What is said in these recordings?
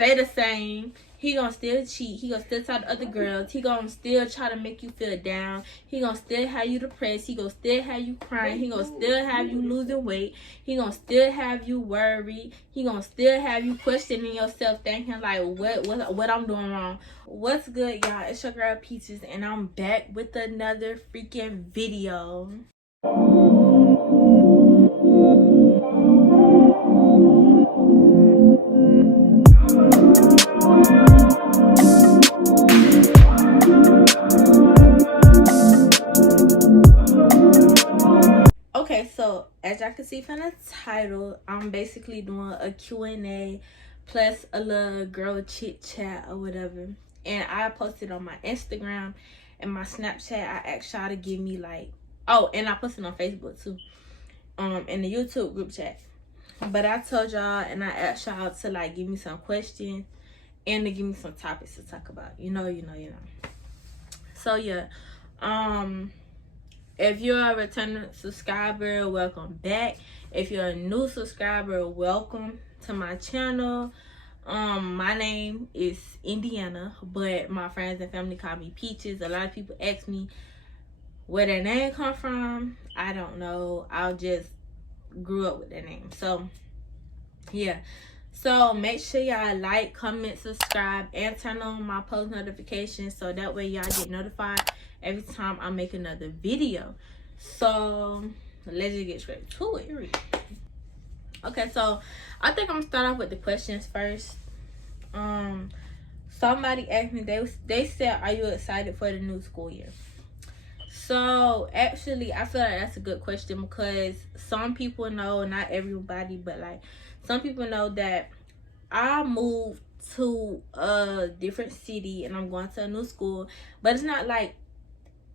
stay the same. He gonna still cheat. He gonna still talk to other girls. He gonna still try to make you feel down. He gonna still have you depressed. He gonna still have you crying. He gonna still have you losing weight. He gonna still have you worried. He gonna still have you questioning yourself, thinking like, what I'm doing wrong. What's good, y'all? It's your girl Peaches, and I'm back with another freaking video. Okay, so as y'all can see from the title, I'm basically doing a Q&A plus a little girl chit chat or whatever. And I posted on my Instagram and my Snapchat. I asked y'all to give me like, oh, and I posted on Facebook too, in the YouTube group chat. But I told y'all and I asked y'all to like give me some questions and to give me some topics to talk about. You know. So yeah, if you're a returning subscriber, welcome back. If you're a new subscriber, welcome to my channel. My name is Indiana, but my friends and family call me Peaches. A lot of people ask me where that name come from. I don't know. I just grew up with that name. So yeah. So make sure y'all like, comment, subscribe, and turn on my post notifications so that way y'all get notified every time I make another video. So let's just get straight to it. Okay, so I think I'm gonna start off with the questions first. Somebody asked me, they said, are you excited for the new school year? So actually I feel like that's a good question because some people know, not everybody, but like some people know that I moved to a different city and I'm going to a new school, but it's not like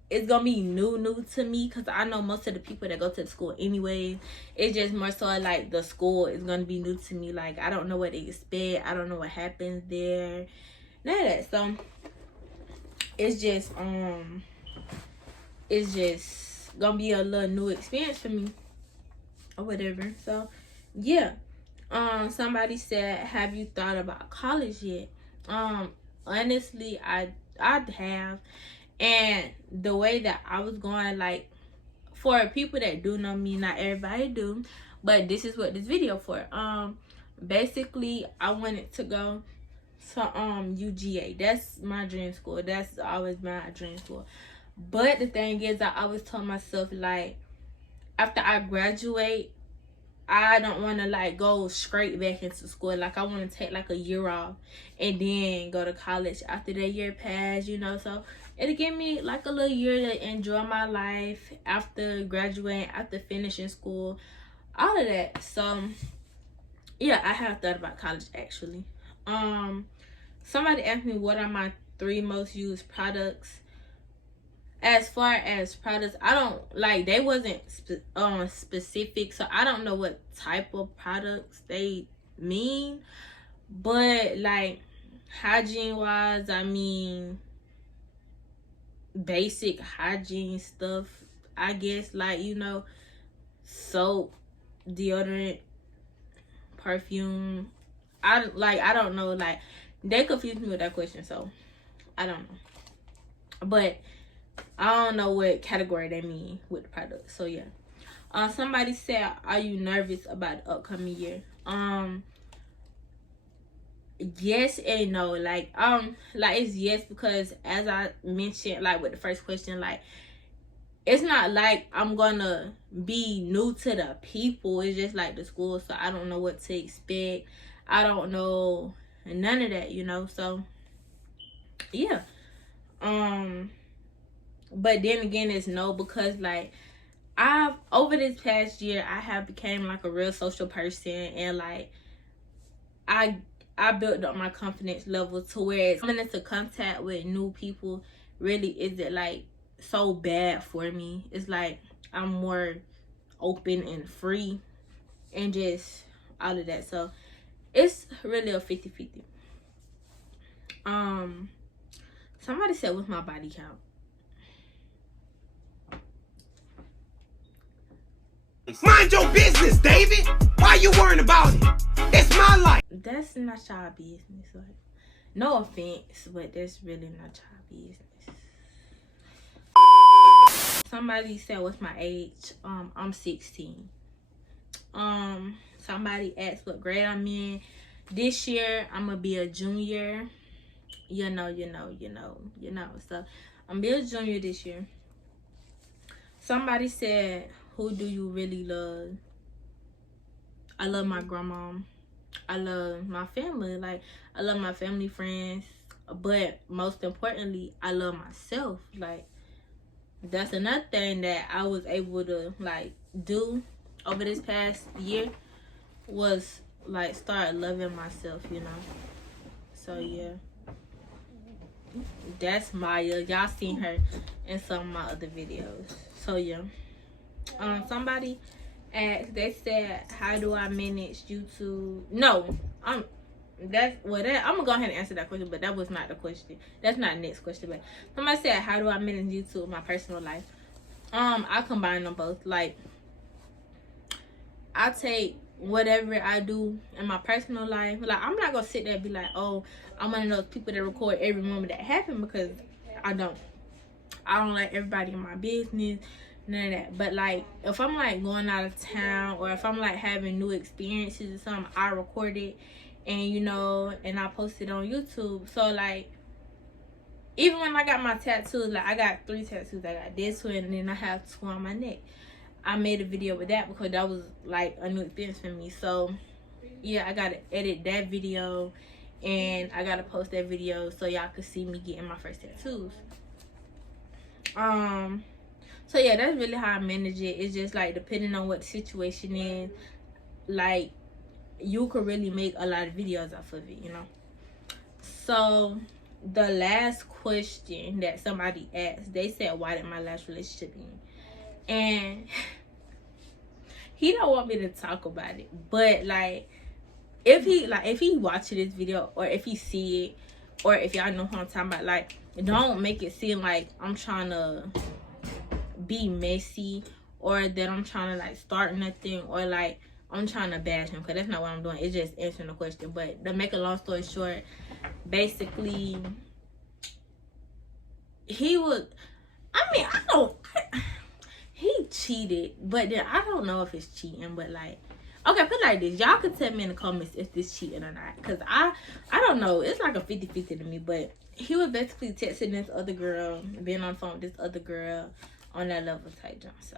it's gonna be new to me because I know most of the people that go to the school anyway. It's just more so like the school is gonna be new to me. Like I don't know what they expect. I don't know what happens there, none of that. So it's just gonna be a little new experience for me or whatever. So yeah. Somebody said, have you thought about college yet? Honestly, I have. And the way that I was going, like, for people that do know me, not everybody do, but this is what this video for. Basically I wanted to go to UGA. That's my dream school. That's always my dream school. But the thing is, I always told myself, like, after I graduate, I don't want to like go straight back into school. Like I want to take like a year off and then go to college after that year pass, so it'll give me like a little year to enjoy my life after graduating, after finishing school, all of that. So yeah, I have thought about college actually. Somebody asked me what are my 3 most used products. As far as products, I don't like, they wasn't specific, so I don't know what type of products they mean, but like hygiene wise, I mean basic hygiene stuff, I guess, like soap, deodorant, perfume. I don't know, like they confused me with that question, so I don't know, but I don't know what category they mean with the product. So yeah. Somebody said, are you nervous about the upcoming year? Yes and no. Like it's yes, because as I mentioned, like with the first question, like it's not like I'm gonna be new to the people. It's just like the school, so I don't know what to expect. I don't know none of that, so yeah. But then again, it's no, because like I've, over this past year, I have became like a real social person, and like I built up my confidence level to where coming into contact with new people really isn't like so bad for me. It's like I'm more open and free and just all of that. So it's really a 50-50. Somebody said, what's my body count? Mind your business, David. Why you worrying about it? It's my life. That's not y'all business. Like, no offense, but that's really not y'all business. Somebody said, what's my age? I'm 16. Somebody asked what grade I'm in. This year, I'm gonna be a junior. You know. So, I'm gonna be a junior this year. Somebody said, who do you really love? I love my grandma. I love my family. Like, I love my family, friends. But most importantly, I love myself. Like, that's another thing that I was able to, like, do over this past year was, like, start loving myself, you know? So, yeah. That's Maya. Y'all seen her in some of my other videos. So, yeah. Somebody asked, they said, how do I manage YouTube? No, I'm gonna go ahead and answer that question, but that was not the question. That's not the next question. But somebody said, how do I manage YouTube, my personal life? I combine them both. Like, I take whatever I do in my personal life. Like, I'm not gonna sit there and be like, oh, I'm one of those people that record every moment that happened, because I don't like everybody in my business, none of that. But like, if I'm like going out of town, or if I'm like having new experiences or something, I record it, and you know, and I post it on YouTube. So like, even when I got my tattoos, like I got 3 tattoos. I got this one, and then I have 2 on my neck. I made a video with that because that was like a new experience for me. So yeah, I gotta edit that video, and I gotta post that video so y'all could see me getting my first tattoos. So yeah, that's really how I manage it. It's just like, depending on what the situation is, like, you could really make a lot of videos off of it, you know? So the last question that somebody asked, they said, why did my last relationship end? And he don't want me to talk about it, but like, if he watching this video, or if he see it, or if y'all know who I'm talking about, like, don't make it seem like I'm trying to be messy, or that I'm trying to like start nothing, or like I'm trying to bash him, because that's not what I'm doing. It's just answering the question. But to make a long story short, basically, he cheated, but then I don't know if it's cheating, but like, okay, put it like this. Y'all can tell me in the comments if this cheating or not, because I don't know. It's like a 50-50 to me. But he was basically texting this other girl, being on the phone with this other girl, on that level type jump. So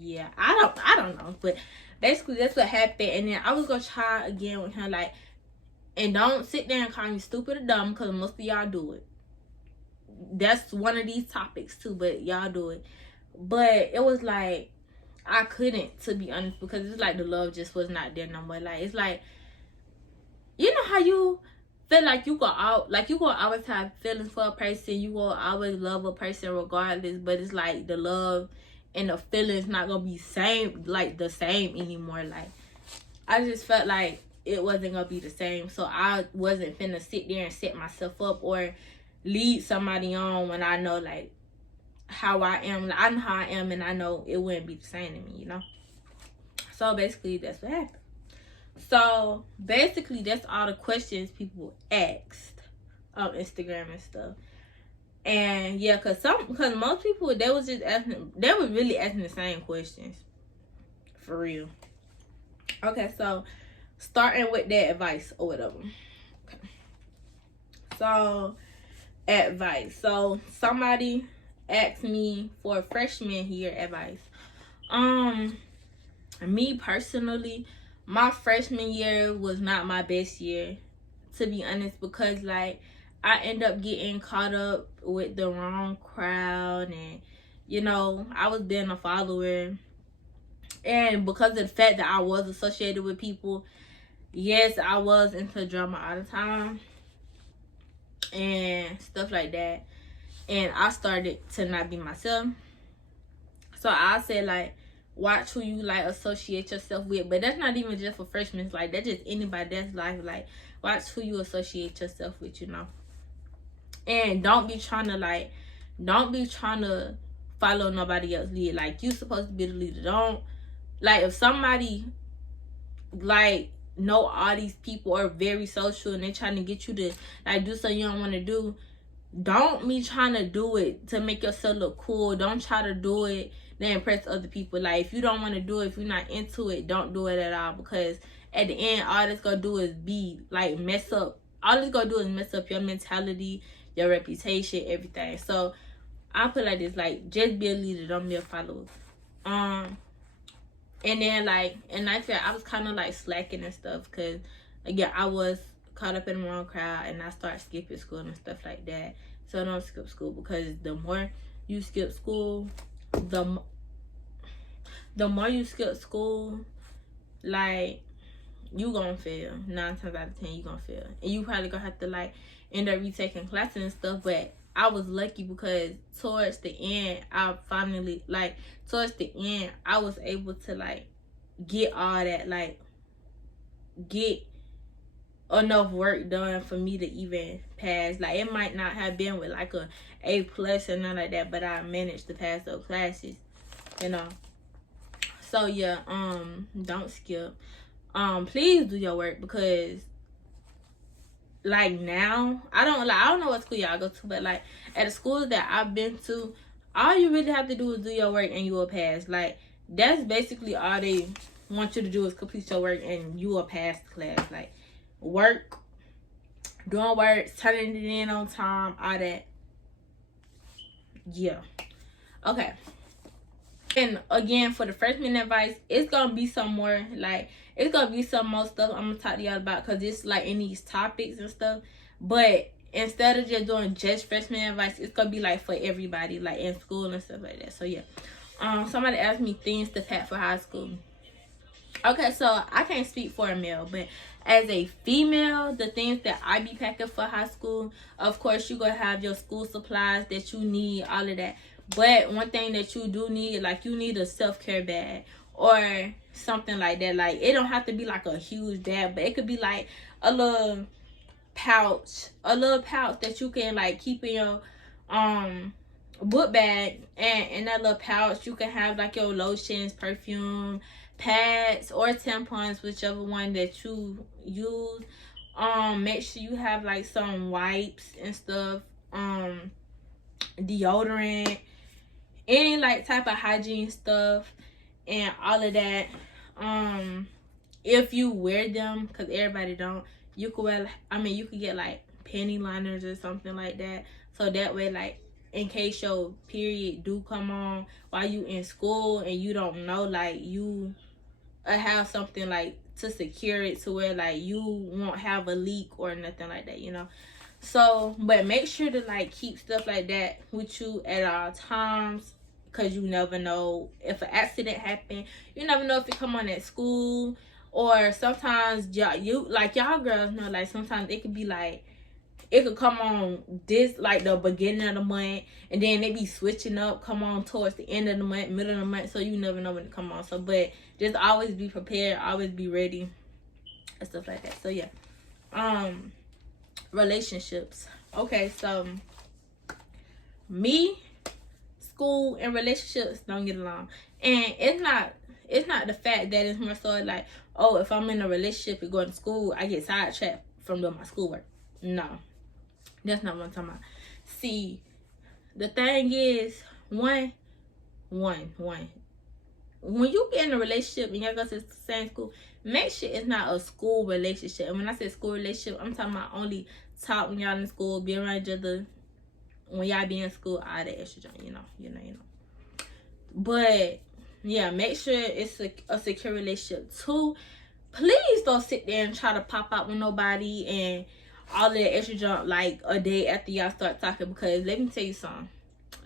yeah, I don't know, but basically that's what happened. And then I was gonna try again with him, like, and don't sit there and call me stupid or dumb, because most of y'all do it. That's one of these topics too, but y'all do it. But it was like, I couldn't, to be honest, because it's like the love just was not there no more. Like, it's like, you know how you feel like you go always have feelings for a person, you will always love a person regardless, but it's like the love and the feelings not gonna be the same anymore. Like, I just felt like it wasn't gonna be the same, so I wasn't finna sit there and set myself up or lead somebody on when I know like how I am. Like, I know how I am, and I know it wouldn't be the same to me, you know? So basically that's what happened. So basically that's all the questions people asked on Instagram and stuff. And yeah, because most people, they was really asking the same questions, for real. Okay, so starting with that advice or whatever. Okay, so advice. So somebody asked me for freshman year advice. Me personally, my freshman year was not my best year, to be honest, because like, I end up getting caught up with the wrong crowd, and you know, I was being a follower, and because of the fact that I was associated with people, yes, I was into drama all the time and stuff like that, and I started to not be myself. So I said, like, watch who you like associate yourself with. But that's not even just for freshmen. Like, that's just anybody that's life. Like, watch who you associate yourself with, you know. And don't be trying to follow nobody else's lead. Like, you supposed to be the leader. Don't, like, if somebody, like, know all these people are very social and they trying to get you to, like, do something you don't want to do, don't be trying to do it to make yourself look cool. Don't try to do it to impress other people. Like, if you don't want to do it, if you're not into it, don't do it at all, because at the end, all it's gonna do is be, like, mess up. All it's gonna do is mess up your mentality, your reputation, everything. So I put like this, like, just be a leader, don't be a follower. And then, like, in ninth grade, I was kind of, like, slacking and stuff, because, again, I was caught up in the wrong crowd, and I started skipping school and stuff like that. So don't skip school, because the more you skip school, the more you skip school, like, you gonna fail. 9 times out of 10, you gonna fail. And you probably gonna have to, like, end up retaking classes and stuff, but I was lucky because towards the end, I was able to, like, get all that, like, get enough work done for me to even pass. Like, it might not have been with, like, a A+ or nothing like that, but I managed to pass those classes, you know. So, yeah, don't skip. Please do your work, because, like, now, I don't know what school y'all go to, but, like, at the schools that I've been to, all you really have to do is do your work and you will pass. Like, that's basically all they want you to do, is complete your work and you will pass the class. Like, work, doing work, turning it in on time, all that. Yeah. Okay. And again, for the freshman advice, it's gonna be some more, like, it's gonna be some more stuff I'm gonna talk to y'all about, because it's, like, in these topics and stuff. But instead of just doing just freshman advice, it's gonna be, like, for everybody, like, in school and stuff like that. So yeah. Somebody asked me things to pack for high school. Okay, so I can't speak for a male, but as a female, the things that I be packing for high school, of course, you're gonna have your school supplies that you need, all of that. But one thing that you do need, like, you need a self-care bag or something like that. Like, it don't have to be, like, a huge bag, but it could be, like, a little pouch that you can, like, keep in your book bag. And in that little pouch, you can have, like, your lotions, perfume, pads, or tampons, whichever one that you use. Make sure you have, like, some wipes and stuff, deodorant, any, like, type of hygiene stuff, and all of that. If you wear them, because everybody don't, you could wear, you could get, like, panty liners or something like that, so that way, like, in case your period do come on while you in school and you don't know, like, you have something, like, to secure it to where, like, you won't have a leak or nothing like that, you know. So, but make sure to, like, keep stuff like that with you at all times, because you never know if an accident happened. You never know if it come on at school, or sometimes y'all girls know, like, sometimes it could be, like, it could come on this, like, the beginning of the month, and then they be switching up, come on towards the end of the month, middle of the month, so you never know when it come on. So, but just always be prepared, always be ready, and stuff like that. So, yeah. Relationships. Okay, so, me, school, and relationships don't get along. And it's not the fact that it's more so, like, oh, if I'm in a relationship and going to school, I get sidetracked from doing my schoolwork. No. That's not what I'm talking about. See, the thing is, one, when you get in a relationship and y'all go to the same school, make sure it's not a school relationship. And when I say school relationship, I'm talking about only talk when y'all in school, be around each other when y'all be in school, all that extra junk, you know. But yeah, make sure it's a secure relationship too. Please don't sit there and try to pop out with nobody and all of that extra junk, like, a day after y'all start talking, because let me tell you something.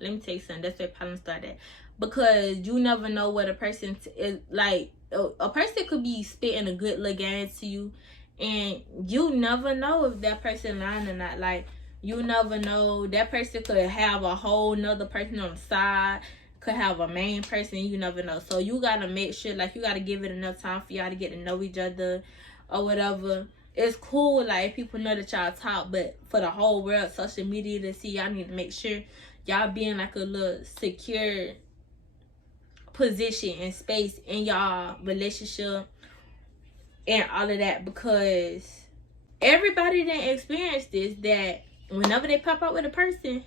That's where problems start at. Because you never know what a person is like. A person could be spitting a good little game to you, and you never know if that person lying or not. Like, you never know, that person could have a whole nother person on the side, could have a main person, you never know. So you gotta make sure, like, you gotta give it enough time for y'all to get to know each other or whatever. It's cool, like, people know that y'all talk, but for the whole world, social media to see, y'all need to make sure y'all be in like a little secure position and space in y'all relationship and all of that, because everybody didn't experience this, that whenever they pop out with a person,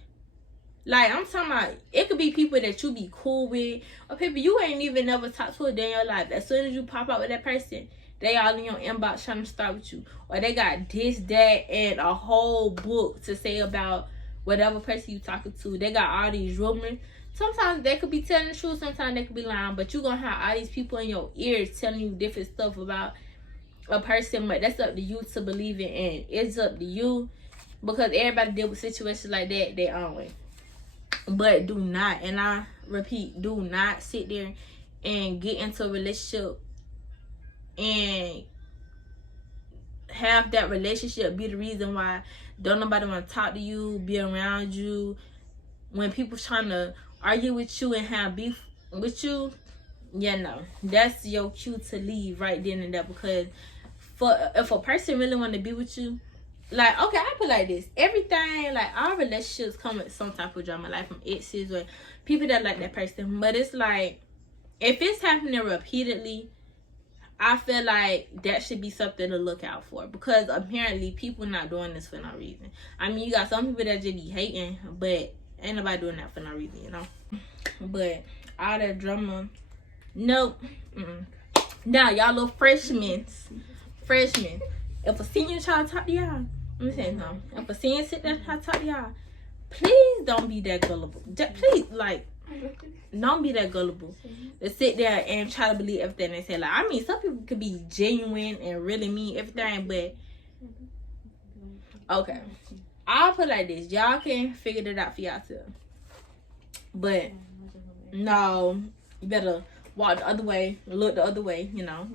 like I'm talking about, it could be people that you be cool with, or people you ain't even never talked to a day in your life. As soon as you pop out with that person, they all in your inbox trying to start with you, or they got this, that, and a whole book to say about whatever person you talking to. They got all these rumors. Sometimes they could be telling the truth, sometimes they could be lying, but you gonna have all these people in your ears telling you different stuff about a person. But that's up to you to believe it, and it's up to you, because everybody deal with situations like that their own way. But do not, and I repeat, do not sit there and get into a relationship and have that relationship be the reason why don't nobody want to talk to you, be around you. When people trying to argue with you and have beef with you, yeah, no, that's your cue to leave right then and there. Because if a person really want to be with you, like, okay, I put it like this, everything, like, our relationships come with some type of drama, like from exes or people that like that person. But it's like, if it's happening repeatedly, I feel like that should be something to look out for, because apparently people not doing this for no reason. I mean, you got some people that just be hating, but ain't nobody doing that for no reason, you know. But all that drama, nope. Now, y'all little freshmen, if a senior try to talk to y'all, let me say something. If a senior sit there and try to talk to y'all, please don't be that gullible. Please, like, don't be that gullible to sit there and try to believe everything they say. Like, I mean, some people could be genuine and really mean everything, but okay, I'll put it like this: y'all can figure it out for y'all too. But no, you better walk the other way, look the other way. You know.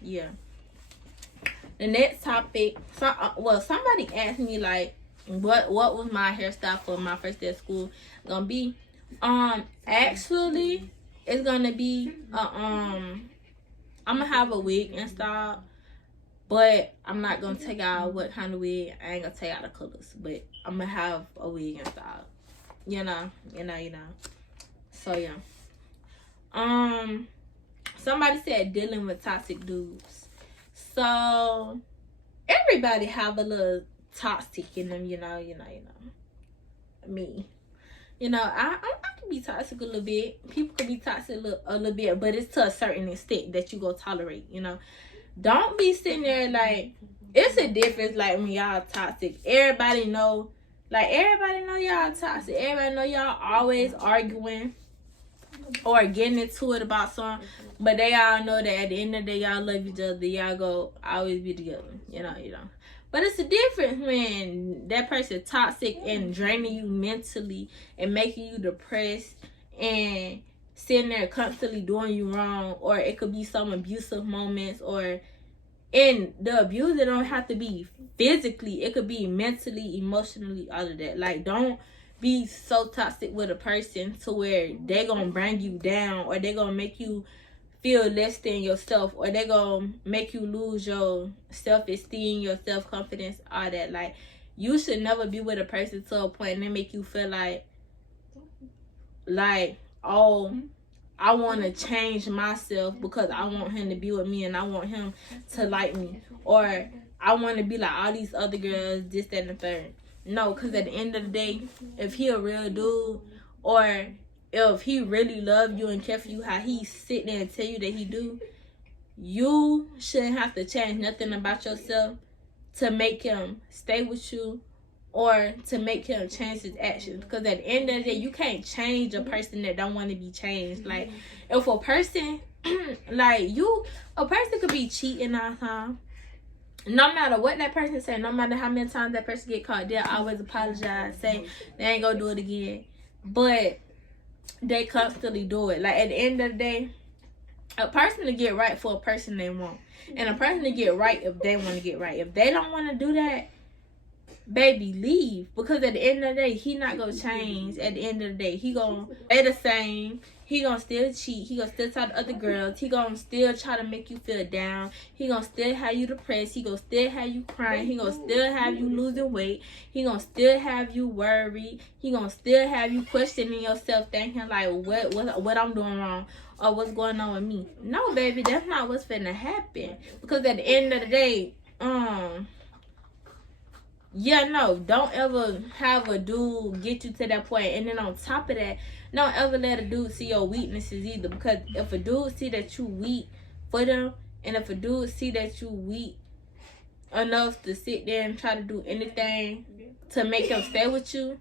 Yeah. The next topic. Somebody asked me like, what was my hairstyle for my first day of school gonna be? Actually, it's gonna be I'm gonna have a wig installed, but I'm not gonna take out what kind of wig. I ain't gonna take out the colors, but I'm gonna have a wig installed. You know. So yeah. Somebody said dealing with toxic dudes. So everybody have a little toxic in them, you know. Me. I can be toxic a little bit. People can be toxic a little bit, but it's to a certain extent that you go tolerate, Don't be sitting there like, it's a difference like when y'all toxic. Everybody know y'all toxic. Everybody know y'all always arguing or getting into it about something. But they all know that at the end of the day, y'all love each other. Y'all go always be together, But it's a difference when that person toxic and draining you mentally and making you depressed and sitting there constantly doing you wrong. Or it could be some abusive moments, and the abuse, it don't have to be physically. It could be mentally, emotionally, all of that. Like, don't be so toxic with a person to where they gonna bring you down, or they gonna make you feel less than yourself, or they gonna make you lose your self-esteem, your self-confidence, all that. Like, you should never be with a person to a point and they make you feel like, oh, I want to change myself because I want him to be with me and I want him to like me, or I want to be like all these other girls, this, that, and the third. No, because at the end of the day, if he a real dude, or if he really love you and care for you how he sit there and tell you that he do, you shouldn't have to change nothing about yourself to make him stay with you or to make him change his actions. Because at the end of the day, you can't change a person that don't want to be changed. Like, if a person, a person could be cheating all the time. No matter what that person say, no matter how many times that person get caught, they'll always apologize, say they ain't gonna do it again. But they constantly do it. Like, at the end of the day, a person to get right for a person they want, and a person to get right if they want to get right. If they don't want to do that, baby, leave. Because at the end of the day, he not gonna change. At the end of the day, he gonna stay the same. He gonna still cheat. He gonna still talk to other girls. He gonna still try to make you feel down. He gonna still have you depressed. He gonna still have you crying. He gonna still have you losing weight. He gonna still have you worried. He gonna still have you questioning yourself, thinking like, what I'm doing wrong, or what's going on with me. No, baby, that's not what's finna happen. Because at the end of the day, yeah, no, don't ever have a dude get you to that point. And then on top of that, don't ever let a dude see your weaknesses either. Because if a dude see that you weak for them, and if a dude see that you weak enough to sit there and try to do anything to make him stay with you,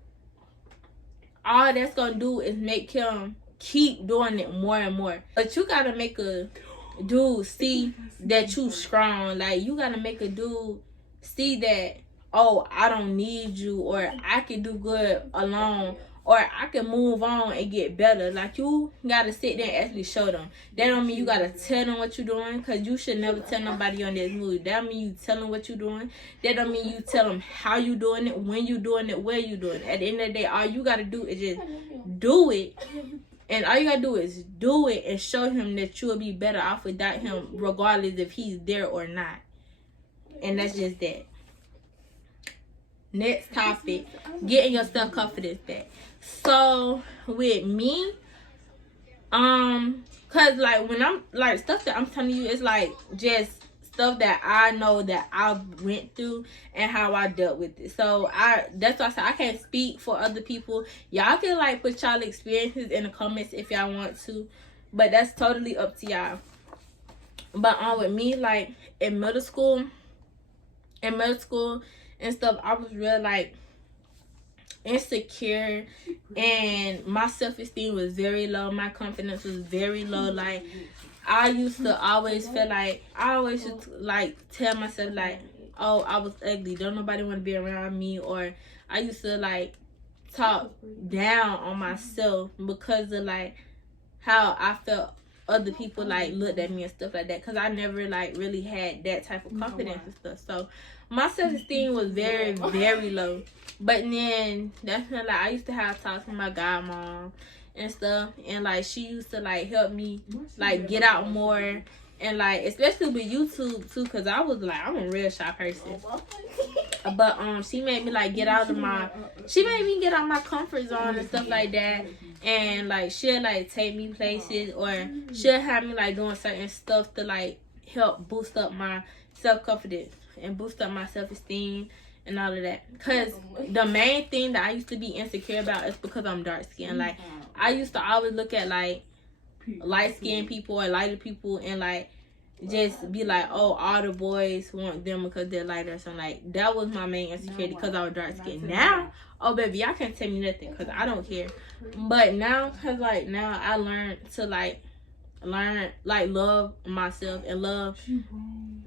all that's gonna do is make him keep doing it more and more. But you gotta make a dude see that you strong. Like, you gotta make a dude see that, oh, I don't need you, or I can do good alone, or I can move on and get better. Like, you gotta sit there and actually show them. That don't mean you gotta tell them what you're doing, because you should never tell nobody on this move. That mean you tell them what you're doing. That don't mean you tell them how you doing it, when you doing it, where you doing it. At the end of the day, all you gotta do is just do it. And all you gotta do is do it and show him that you will be better off without him, regardless if he's there or not. And that's just that. Next topic, getting your self-confidence back. So with me, cause like when I'm like, stuff that I'm telling you is like just stuff that I know that I went through and how I dealt with it. So that's why I said I can't speak for other people. Y'all can like put y'all experiences in the comments if y'all want to, but that's totally up to y'all. But with me, like in middle school and stuff, I was real like insecure, and my self-esteem was very low. My confidence was very low. Like, I used to always feel like, I always used to like tell myself like, oh, I was ugly, don't nobody want to be around me. Or I used to like talk down on myself because of like how I felt other people like looked at me and stuff like that, because I never like really had that type of confidence and stuff. So my self-esteem was very, very low. But then that's when like I used to have talks with my godmom and stuff, and like she used to like help me like get out more, and like especially with YouTube too, because I was like, I'm a real shy person. But she made me like get out of my, she made me get out of my comfort zone and stuff like that. And like she'll like take me places, or she'll have me like doing certain stuff to like help boost up my self-confidence and boost up my self-esteem and all of that. Because the main thing that I used to be insecure about is because I'm dark skinned. Like, I used to always look at like light skinned people or lighter people and like just be like, oh, all the boys want them because they're lighter or something. Like, that was my main insecurity, because I was dark skinned. Now, oh baby, y'all can't tell me nothing because I don't care. But now, because like now I learned to like love myself and love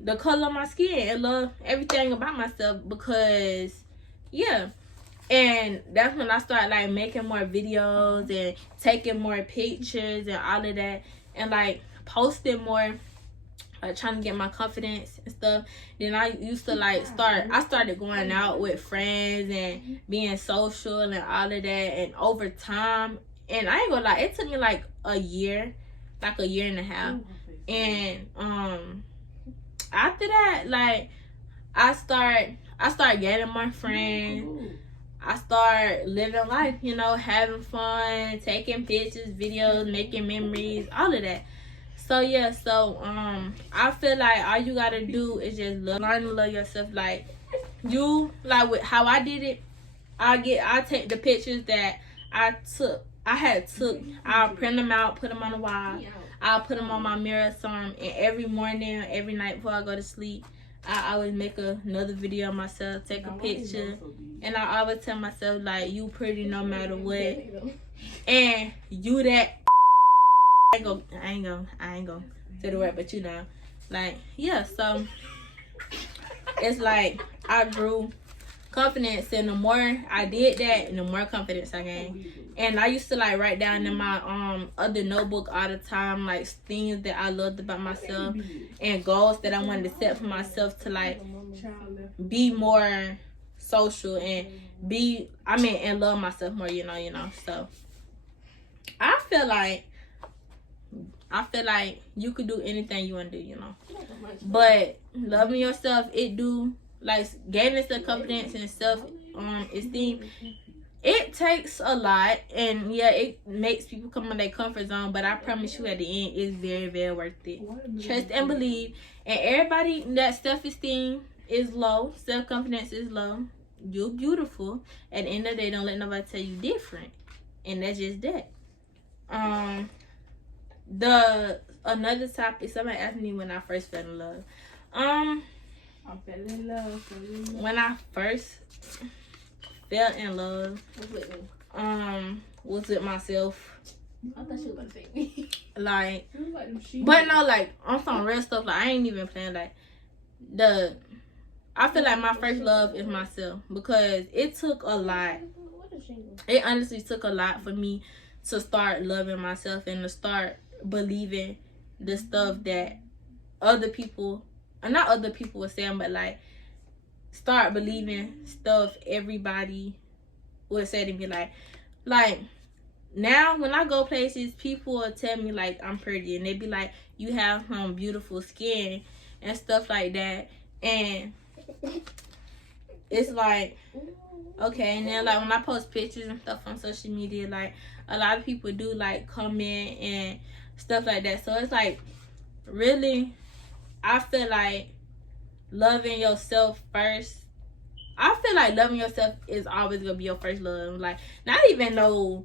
the color of my skin and love everything about myself, because yeah. And that's when I started like making more videos and taking more pictures and all of that, and like posting more, like trying to get my confidence and stuff. Then I used to like I started going out with friends and being social and all of that. And over time, and I ain't gonna lie, it took me like a year and a half. And after that, like I start getting more friends. I start living life, you know, having fun, taking pictures, videos, making memories, all of that. So yeah, so I feel like all you gotta do is just learn to love yourself. Like, you, like with how I did it, I take the pictures that I took, I'll print them out, put them on the wall, I'll put them on my mirror, and every morning, every night before I go to sleep, I always make another video of myself, take a picture, and I always tell myself like, you pretty no matter what, and you that. I ain't gonna say the word, but you know, like, yeah. So it's like I grew confidence, and the more I did that, and the more confidence I gained. And I used to like write down in my other notebook all the time, like things that I loved about myself and goals that I wanted to set for myself to like be more social and and love myself more, you know. So I feel like you could do anything you want to do, you know. But loving yourself, it do, like, gaining self-confidence and self-esteem, it takes a lot. And yeah, it makes people come in their comfort zone. But I promise you, at the end, it's very, very worth it. Trust and believe. And everybody that self-esteem is low, self-confidence is low, you're beautiful. At the end of the day, don't let nobody tell you different. And that's just that. Another topic, somebody asked me when I first fell in love. I fell in love. When I first fell in love, was with myself. I thought she was gonna say me. Like, but no, like, on some real stuff, like, I ain't even playing, like, I feel like my first love is myself, because it took a lot. It honestly took a lot for me to start loving myself and to start believing the stuff that not other people were saying, but like start believing stuff everybody would say to me. Like now when I go places, people will tell me like I'm pretty, and they be like, you have some beautiful skin and stuff like that. And it's like, okay. And then like when I post pictures and stuff on social media, like a lot of people do like comment and stuff like that. So it's like, really, I feel like loving yourself first. I feel like loving yourself is always gonna be your first love. Like, not even no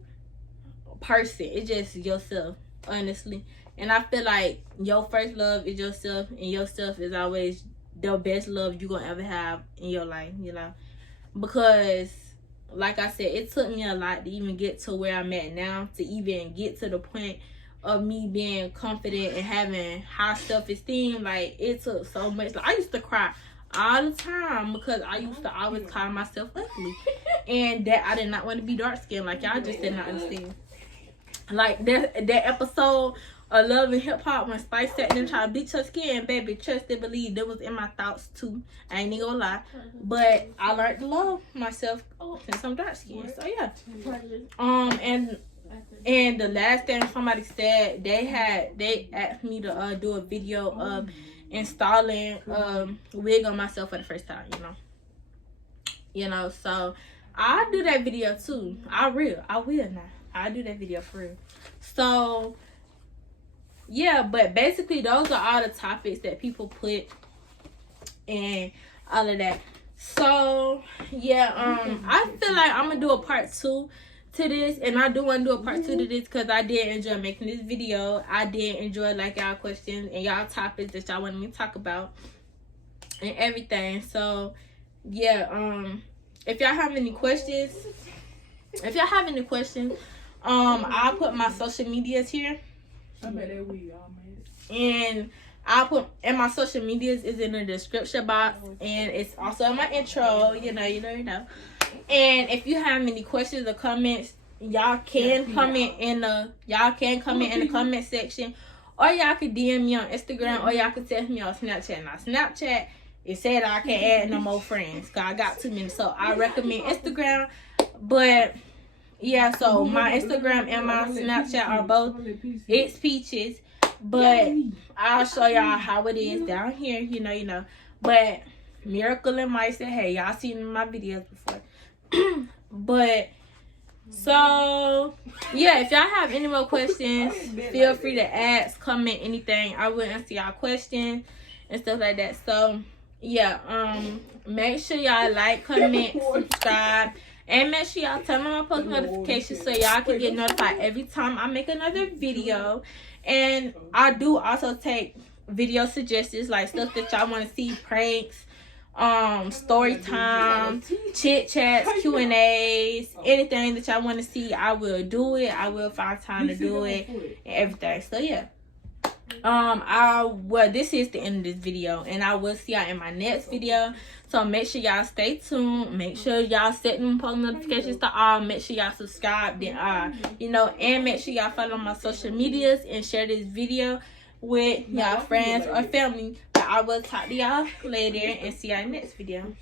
person, it's just yourself, honestly. And I feel like your first love is yourself, and yourself is always the best love you gonna ever have in your life, you know. Because like I said, it took me a lot to even get to where I'm at now, to even get to the point of me being confident and having high self-esteem. Like, it took so much. Like, I used to cry all the time because I used to always call myself ugly, and that I did not want to be dark skinned. Like, y'all just did not understand. Like that episode of Love and Hip Hop when Spice sat there and tried to bleach her skin, baby, trust and believe, that was in my thoughts too. I ain't even gonna lie. But I learned to love myself since I'm dark skinned. So yeah. And the last thing somebody said, they asked me to do a video of installing wig on myself for the first time, you know. So I'll do that video too. I will now. I'll do that video for real. So yeah, but basically those are all the topics that people put and all of that. So yeah, I feel like I'm gonna do a part 2 to this, and I do want to do a part 2 to this because I did enjoy making this video. I did enjoy like y'all questions and y'all topics that y'all wanted me to talk about and everything. So yeah, if y'all have any questions, I'll put my social medias here. I bet that we all made. And and my social medias is in the description box, and it's also in my intro, you know. And if you have any questions or comments, y'all can comment in the comment section, or y'all can DM me on Instagram, or y'all can text me on Snapchat. Now Snapchat, it said I can't add no more friends because I got too many, so I recommend Instagram. But yeah, so my Instagram and my Snapchat are both ItssPeachesss. But I'll show y'all how it is down here, you know. But Miracle and Mike said, hey, y'all seen my videos before. But so yeah, if y'all have any more questions, feel free to ask, comment, anything. I will answer y'all questions and stuff like that. So yeah, make sure y'all like, comment, subscribe, and make sure y'all turn on my post notifications so y'all can get notified every time I make another video. And I do also take video suggestions, like stuff that y'all want to see, pranks, story time, chit chats, Q&As, anything that y'all want to see, I will do it. I will find time to do it and everything. So yeah, this is the end of this video, and I will see y'all in my next video. So make sure y'all stay tuned. Make sure y'all set them post notifications to all. Make sure y'all subscribe, then and make sure y'all follow my social medias and share this video with y'all friends or family. But I will talk to y'all later and see y'all in the next video.